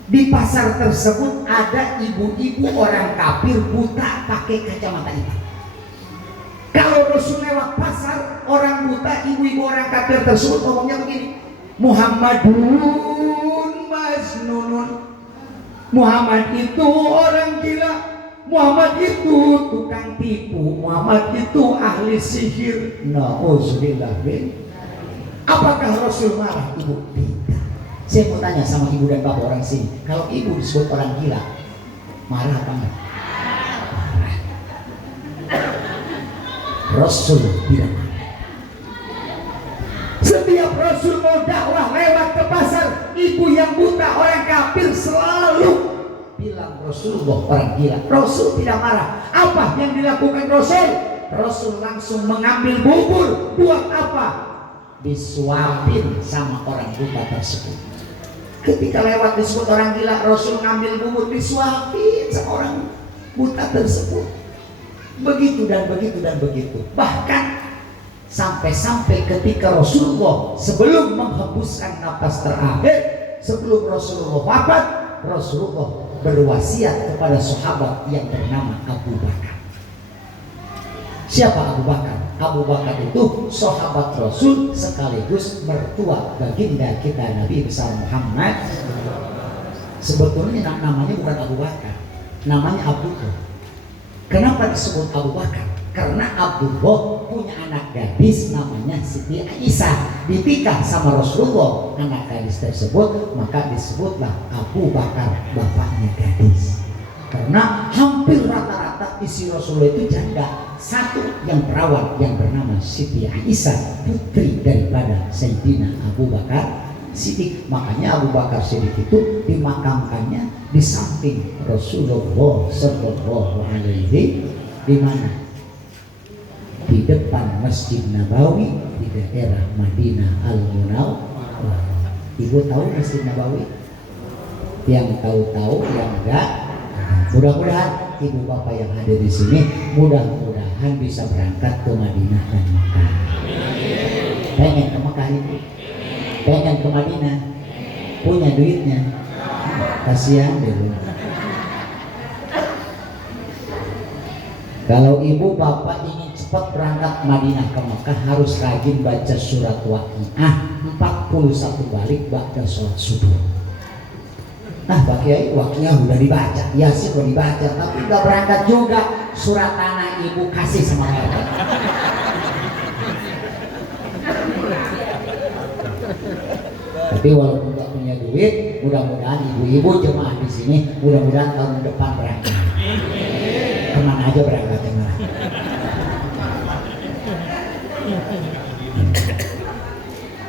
di pasar tersebut ada ibu-ibu orang kafir buta pakai kacamata hitam. Kalau Rasul lewat pasar, orang buta, ibu-ibu orang kafir tersebut ngomongnya begini, Muhammadun Masnunun. Muhammad itu orang gila, Muhammad itu tukang tipu, Muhammad itu ahli sihir. Nauzubillah. Apakah Rasul marah? Ibu, tidak. Saya mau tanya sama ibu dan bapak orang sini, kalau ibu disebut orang gila, marah apa enggak? Marah. Rasul tidak marah. Setiap Rasul mau dakwah lewat ke pasar, ibu yang buta orang kafir selalu bilang Rasulullah orang gila. Rasul tidak marah. Apa yang dilakukan Rasul? Rasul langsung mengambil bubur. Buat apa? Disuapin sama orang buta tersebut. Ketika lewat disebut orang gila, Rasul ngambil bubur disuapin sama orang buta tersebut. Begitu dan begitu dan begitu. Bahkan sampai-sampai ketika Rasulullah sebelum menghembuskan napas terakhir, sebelum Rasulullah wafat, Rasulullah berwasiat kepada sahabat yang bernama Abu Bakar. Siapa Abu Bakar? Abu Bakar itu sahabat Rasul sekaligus mertua baginda kita Nabi besar Muhammad. Sebetulnya namanya bukan Abu Bakar, namanya Abdullah. Kenapa disebut Abu Bakar? Karena Abdullah punya anak gadis namanya Siti Aisyah, ditikah sama Rasulullah anak gadis tersebut, maka disebutlah Abu Bakar, bapaknya gadis. Karena hampir rata-rata isi Rasulullah itu janda, satu yang perawan yang bernama Siti Aisyah, putri daripada Sayyidina Abu Bakar Siddiq. Makanya Abu Bakar Siddiq itu dimakamkannya di samping Rasulullah Sallallahu Alaihi, di mana? Di depan Masjid Nabawi di daerah Madinah Al-Munawwarah. Ibu tahu Masjid Nabawi? Yang tahu-tahu, yang enggak. Mudah-mudahan ibu bapak yang ada di sini mudah-mudahan bisa berangkat ke Madinah dan Makkah. Pengen ke Makkah ibu? Pengen ke Madinah? Punya duitnya? Kasihan dulu. Kalau ibu bapak ingin cepat berangkat Madinah ke Makkah, harus rajin baca surat Waqiah 41 balik ba'da sholat subuh. Nah Pak Kiai, Waqiah udah dibaca, Yasin udah dibaca, tapi nggak berangkat juga. Surat tanah ibu kasih sama mereka. Tapi walaupun nggak punya duit, mudah-mudahan ibu-ibu jemaah di sini mudah-mudahan tahun depan berangkat. Kemana aja berangkat, kemana?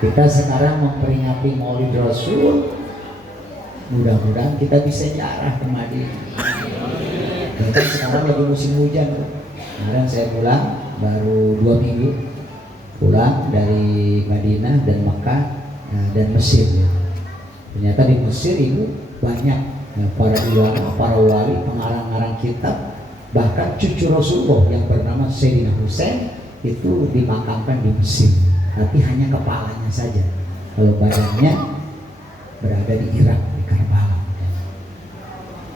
Kita sekarang memperingati Maulid Rasul, mudah-mudahan kita bisa ziarah ke Madinah. Kita sekarang lagi musim hujan. Kemarin saya pulang baru 2 minggu pulang dari Madinah dan Makkah dan Mesir. Ternyata di Mesir itu banyak para ulama, para wali, pengarang-arang kitab, bahkan cucu Rasulullah yang bernama Sayyidina Husain itu dimakamkan di Mesir, tapi hanya kepalanya saja. Kalau badannya berada di Irak, di Karbala.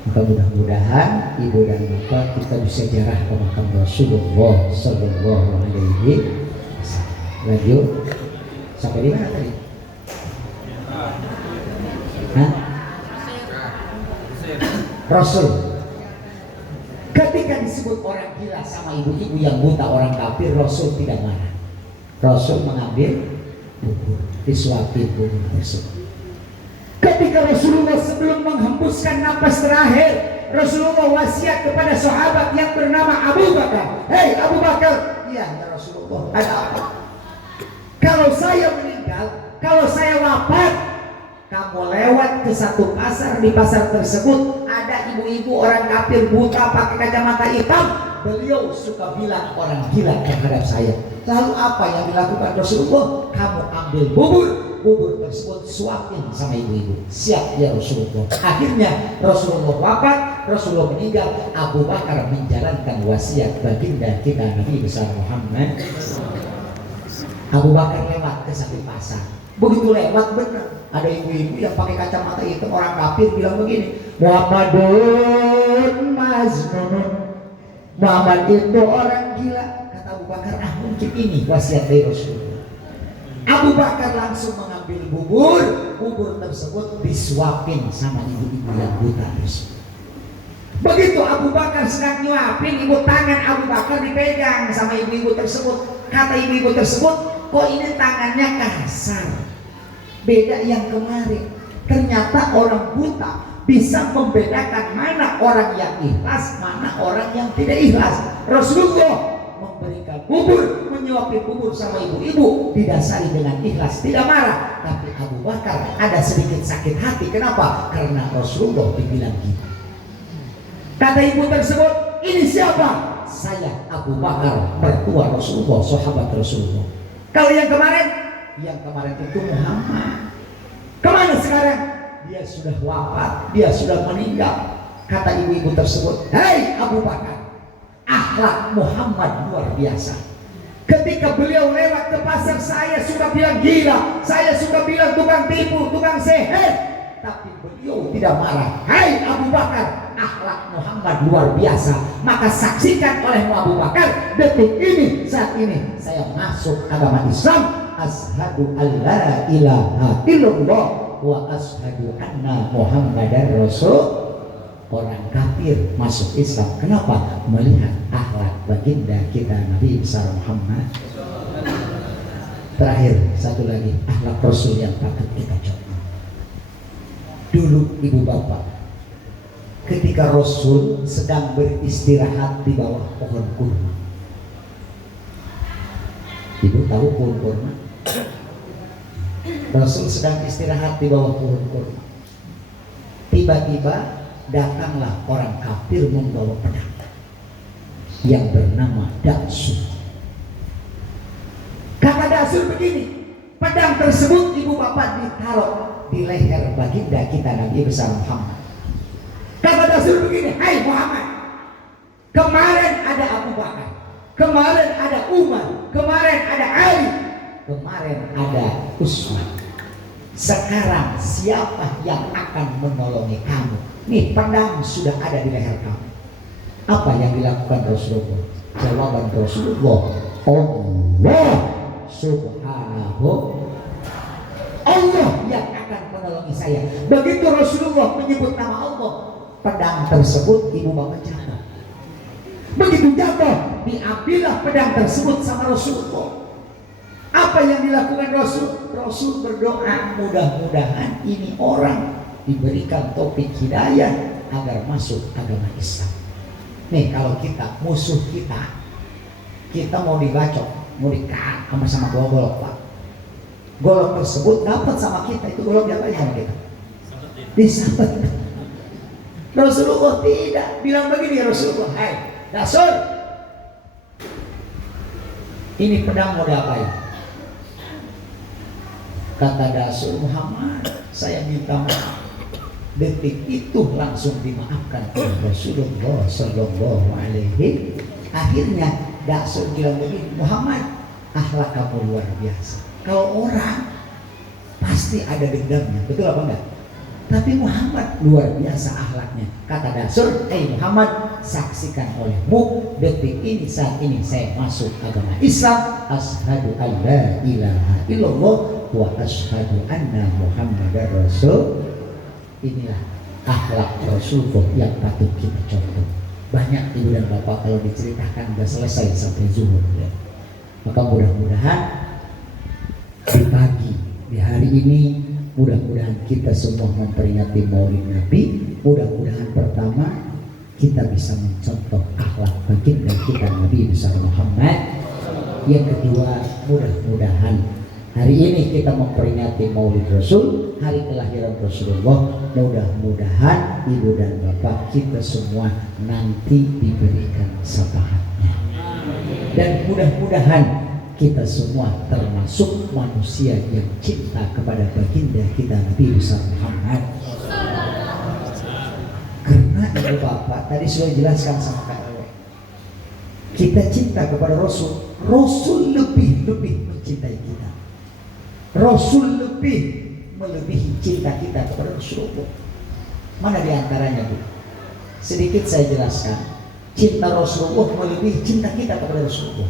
Maka mudah-mudahan ibu dan bapak kita bisa ziarah ke makam Rasulullah Sallallahu Alaihi Wasallam. Lanjut sampai di mana tadi? Hah? Rasul. Ketika disebut orang gila sama ibu-ibu yang buta, orang kafir, Rasul tidak marah. Rasul mengambil bubur, disuapin bubur tersebut. Ketika Rasulullah sebelum menghembuskan napas terakhir, Rasulullah wasiat kepada sahabat yang bernama Abu Bakar. Hei Abu Bakar, iya ya Rasulullah, ada apa? Kalau saya meninggal, kalau saya wafat, kamu lewat ke satu pasar, di pasar tersebut ada ibu-ibu orang kafir buta pakai kacamata hitam. Beliau suka bilang orang gila terhadap saya. Lalu apa yang dilakukan Rasulullah? Kamu ambil bubur tersebut suapin sama ibu-ibu. Siap ya Rasulullah. Akhirnya Rasulullah wafat, Rasulullah meninggal. Abu Bakar menjalankan wasiat baginda kita Nabi besar Muhammad. Abu Bakar lewat ke satu pasar. Begitu lewat benar ada ibu-ibu yang pakai kacamata hitam orang kafir bilang begini, Muhammadun Majnun. Muhammad itu orang gila. Kata Abu Bakar, mungkin ini wasiat dari Rasulullah. Abu Bakar langsung mengambil bubur tersebut disuapin sama ibu-ibu yang buta tersebut. Begitu Abu Bakar sedang nyuapin, ibu tangan Abu Bakar dipegang sama ibu-ibu tersebut. Kata ibu-ibu tersebut, kok ini tangannya kasar, beda yang kemarin. Ternyata orang buta bisa membedakan mana orang yang ikhlas, mana orang yang tidak ikhlas. Rasulullah memberikan bubur, menyuapin bubur sama ibu-ibu didasari dengan ikhlas, tidak marah. Tapi Abu Bakar ada sedikit sakit hati. Kenapa? Karena Rasulullah dibilang gitu. Kata ibu tersebut, ini siapa? Saya Abu Bakar, mertua Rasulullah, sahabat Rasulullah. Kalau yang kemarin itu Muhammad. Kemana sekarang? Dia sudah wafat, dia sudah meninggal. Kata ibu-ibu tersebut, hei Abu Bakar, akhlak Muhammad luar biasa. Ketika beliau lewat ke pasar, saya suka bilang gila, saya suka bilang tukang tipu, tukang seher, tapi beliau tidak marah. Hai Abu Bakar, akhlak Muhammad luar biasa. Maka saksikan oleh Abu Bakar, detik ini, saat ini saya masuk agama Islam. Ashadu an la ilaha illallah wa ashadu anna Muhammadar Rasul. Orang kafir masuk Islam. Kenapa? Melihat akhlak baginda kita Nabi besar Muhammad. Terakhir satu lagi akhlak Rasul yang patut kita contoh. Dulu ibu bapak, ketika Rasul sedang beristirahat di bawah pohon kurma. Ibu tahu pohon kurma? Rasul sedang istirahat di bawah pohon kurma. Tiba-tiba datanglah orang kafir membawa pedang yang bernama Daksur. Kata Daksur begini, pedang tersebut ibu bapak ditaruh di leher baginda kita Nabi besar Muhammad. Kata Daksur begini, hai Muhammad, kemarin ada Abu Bakar, kemarin ada Umar, kemarin ada Ali, kemarin ada Utsman. Sekarang siapa yang akan menolongi kamu? Nih pedang sudah ada di leher kamu. Apa yang dilakukan Rasulullah? Jawaban Rasulullah, Allah subhanahu, Allah yang akan menolongi saya. Begitu Rasulullah menyebut nama Allah, pedang tersebut ibu bapak jatuh. Begitu jatuh, diambillah pedang tersebut sama Rasulullah. Apa yang dilakukan Rasul? Rasul berdoa, mudah-mudahan ini orang diberikan topik hidayah agar masuk agama Islam. Nih kalau kita, musuh kita mau dibacok, mau dikat sama golok Pak. golok tersebut dapat sama kita, itu golok diapain sama kita? Disabat. Rasulullah tidak bilang begini, Rasulullah, hai Dasul, ini pedang mau diapain? Kata Dasul, Muhammad, saya minta maaf. Detik itu langsung dimaafkan oleh Rasulullah Sallallahu Alaihi. Akhirnya Dasul bilang begini, Muhammad, akhlak kamu luar biasa. Kalau orang pasti ada dendamnya, betul apa enggak? Tapi Muhammad luar biasa akhlaknya. Kata Dasul, Muhammad, saksikan olehmu detik ini, saat ini saya masuk agama Islam. Asyhadu an la ilaha illallah wa asyhadu anna Muhammadar Rasul. Inilah akhlak Rasulullah yang patut kita contoh. Banyak ibu dan bapak kalau diceritakan udah selesai sampai zuhur ya. Maka mudah-mudahan di pagi di hari ini, mudah-mudahan kita semua memperingati Maulid Nabi. Mudah-mudahan pertama kita bisa mencontoh akhlak baginda kita Nabi besar Muhammad. Yang kedua, mudah-mudahan hari ini kita memperingati Maulid Rasul, hari kelahiran Rasulullah. Mudah-mudahan ibu dan bapak kita semua nanti diberikan syafaatnya. Dan mudah-mudahan kita semua termasuk manusia yang cinta kepada baginda kita Nabi besar Muhammad. Karena ibu bapak tadi sudah jelaskan sama Kak Ewe, kita cinta kepada Rasul, Rasul lebih mencintai kita. Rasul lebih melebihi cinta kita kepada Rasulullah. Mana diantaranya Bu? Sedikit saya jelaskan. Cinta Rasulullah melebihi cinta kita kepada Rasulullah.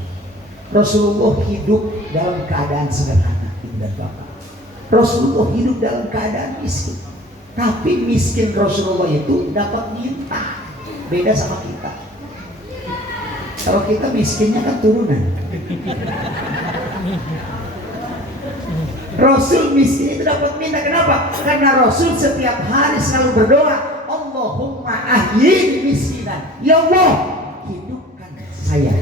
Rasulullah hidup dalam keadaan sederhana, ibu dan bapak. Rasulullah hidup dalam keadaan miskin. Tapi miskin Rasulullah itu dapat minta. Beda sama kita. Kalau kita miskinnya kan turunan. Rasul miskin itu dapat minta. Kenapa? Karena Rasul setiap hari selalu berdoa, Allahumma ahyini miskinan. Ya Allah, hidupkan saya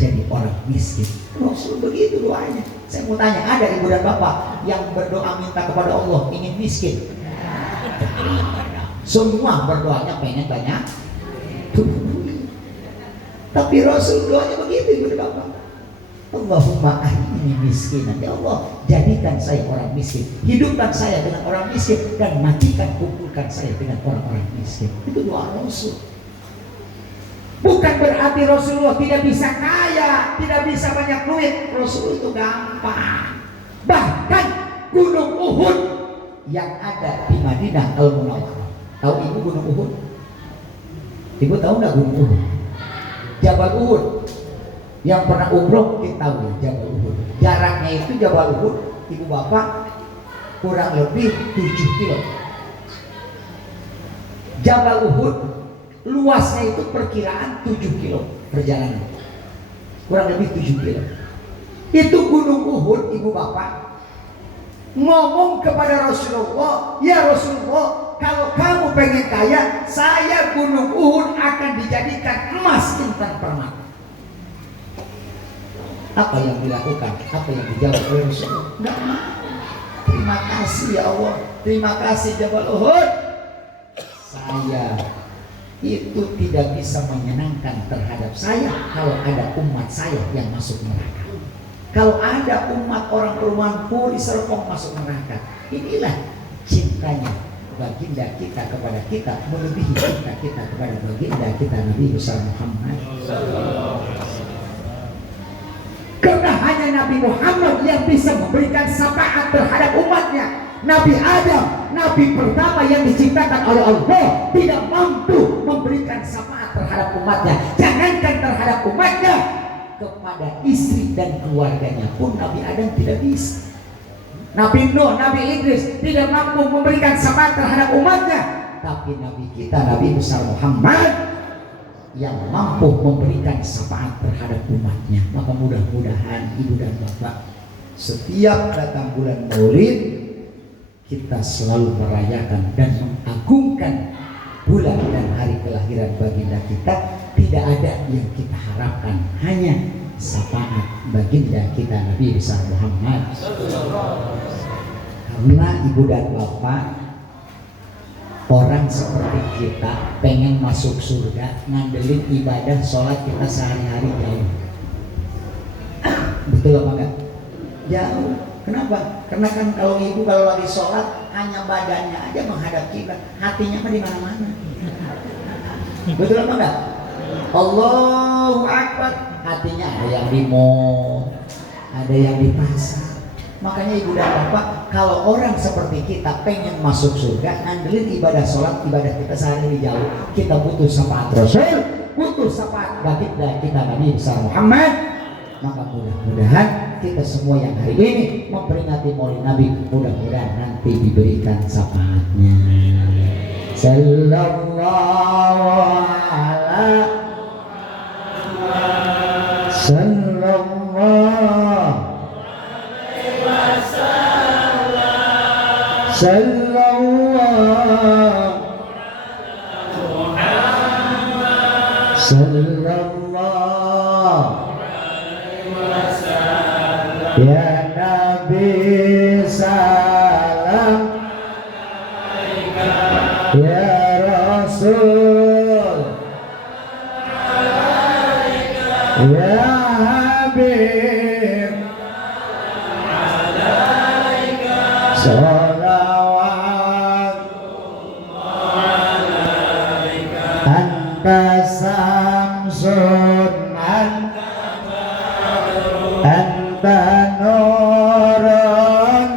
jadi orang miskin. Rasul begitu doanya. Saya mau tanya, ada ibu dan bapak yang berdoa minta kepada Allah ingin miskin? Semua berdoanya pengen banyak. Tapi Rasul doanya begitu ibu dan bapak. Allahumma ahyini miskinan. Ya Allah, jadikan saya orang miskin, hidupkan saya dengan orang miskin, dan matikan, kumpulkan saya dengan orang-orang miskin. Itu doa Rasul. Bukan berarti Rasulullah tidak bisa kaya, tidak bisa banyak duit. Rasul itu gampang. Bahkan Gunung Uhud yang ada di Madinah Al-Munawwarah. Tahu ibu Gunung Uhud? Ibu tahu nggak Gunung Uhud? Jabal Uhud. Yang pernah umroh kita tahu ya, Jabal Uhud. Jaraknya itu Jabal Uhud, ibu bapak, kurang lebih 7 kilo. Jabal Uhud luasnya itu perkiraan 7 kilo perjalanan, kurang lebih 7 kilo. Itu Gunung Uhud ibu bapak ngomong kepada Rasulullah, ya Rasulullah, kalau kamu pengen kaya, saya Gunung Uhud akan dijadikan emas intan permata. Apa yang dilakukan? Apa yang dijawab oleh Rasulullah? Enggak mau. Terima kasih ya Allah, terima kasih Jabal Uhud. Saya itu tidak bisa menyenangkan terhadap saya kalau ada umat saya yang masuk neraka. Kalau ada umat orang perumahan pun diserpong masuk neraka. Inilah cintanya baginda kita kepada kita, melebihi cinta kita kepada baginda kita Nabi besar Muhammad. Karena hanya Nabi Muhammad yang bisa memberikan syafaat terhadap umatnya. Nabi Adam, Nabi pertama yang diciptakan oleh Allah, tidak mampu memberikan syafaat terhadap umatnya. Jangankan terhadap umatnya, kepada istri dan keluarganya pun Nabi Adam tidak bisa. Nabi Nuh, Nabi Idris tidak mampu memberikan syafaat terhadap umatnya. Tapi Nabi kita, Nabi besar Muhammad, yang mampu memberikan syafaat terhadap umatnya. Maka mudah-mudahan ibu dan bapak, setiap datang bulan Maulid kita selalu merayakan dan mengagungkan bulan dan hari kelahiran baginda kita. Tidak ada yang kita harapkan, hanya syafaat baginda kita Nabi besar Muhammad. Karena ibu dan bapak, orang seperti kita pengen masuk surga ngandelin ibadah sholat kita sehari-hari jauh. Betul apa enggak? Jauh. Kenapa? Karena kan kalau ibu kalau lagi sholat hanya badannya aja menghadap kiblat, hatinya mah di mana-mana. Betul apa enggak? Allahu Akbar, hatinya ada yang di mall, ada yang di pasar. Makanya ibu dan bapak, kalau orang seperti kita pengen masuk surga, ngandelin ibadah sholat, ibadah kita sehari jauh, kita butuh syafaat Rasul, butuh syafaat baginda kita Nabi besar Muhammad. Maka mudah-mudahan kita semua yang hari ini memperingati Maulid Nabi, mudah-mudahan nanti diberikan syafaatnya. Sallallahu ala sallallahu ya Nabi salam ya Rasul ya Habib salawat anta samsun anta nurun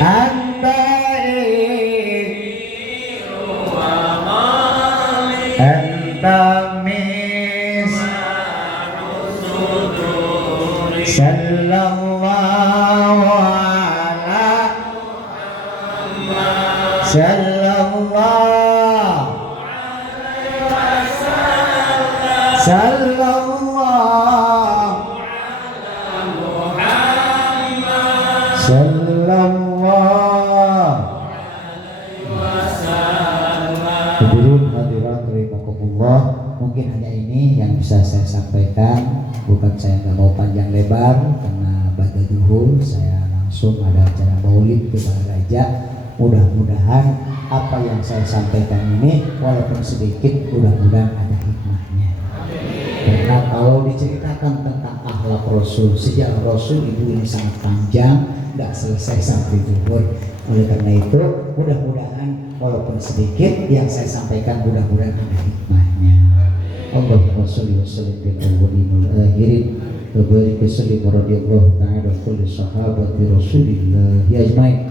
anta anta mis sallallahu ala Hadirin hadirat rahimakumullah, mungkin hanya ini yang bisa saya sampaikan. Bukan saya nggak mau panjang lebar karena pada duhur saya langsung ada acara maulid di Balaraja. Mudah-mudahan apa yang saya sampaikan ini walaupun sedikit, mudah-mudahan ada hikmahnya. Karena kalau diceritakan tentang akhlak Rasul, sejarah Rasul ini sangat panjang, nggak selesai sampai duhur. Oleh karena itu, mudah-mudahan walaupun sedikit yang saya sampaikan, mudah-mudahan ada hikmahnya. Allahumma sholli wa sallim ala awwalil akhirin wa barik wa sallim radhiyallahu ta'ala kulli sahabati Rasulillah ajmain.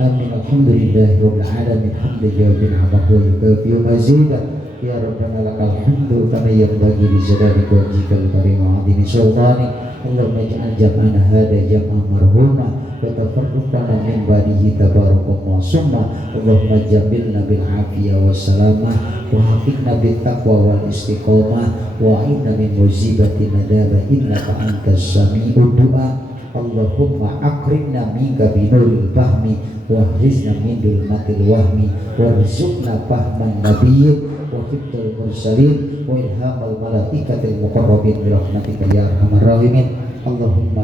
Amin. Alhamdulillahi rabbil alamin. Hamdan abadahu wa fi mazida. Ya Rabbana lakal hamdu kama yanbaghi li jalali wajhikal karim wa 'azimi sultanik. Allahumma ij'al jam'ana hada jam'an marhuma wa tafarruqana min ba'dihi tabarakallahu summa. Allahumma jamilna bil afiyah was salamah wa hafiqna bit taqwa wal istiqamah wa a'inna min musibati nadaba innaka antas sami'ud du'a. Allahumma akrimna minka binuril fahmi wa hrizna min dulmatil wahmi warzuqna fahman nabiyyin wa hifdzal mursalin wa ilhamal malaikatil muqarrabin bi rahmatika ya arhamar rahimin. Allahumma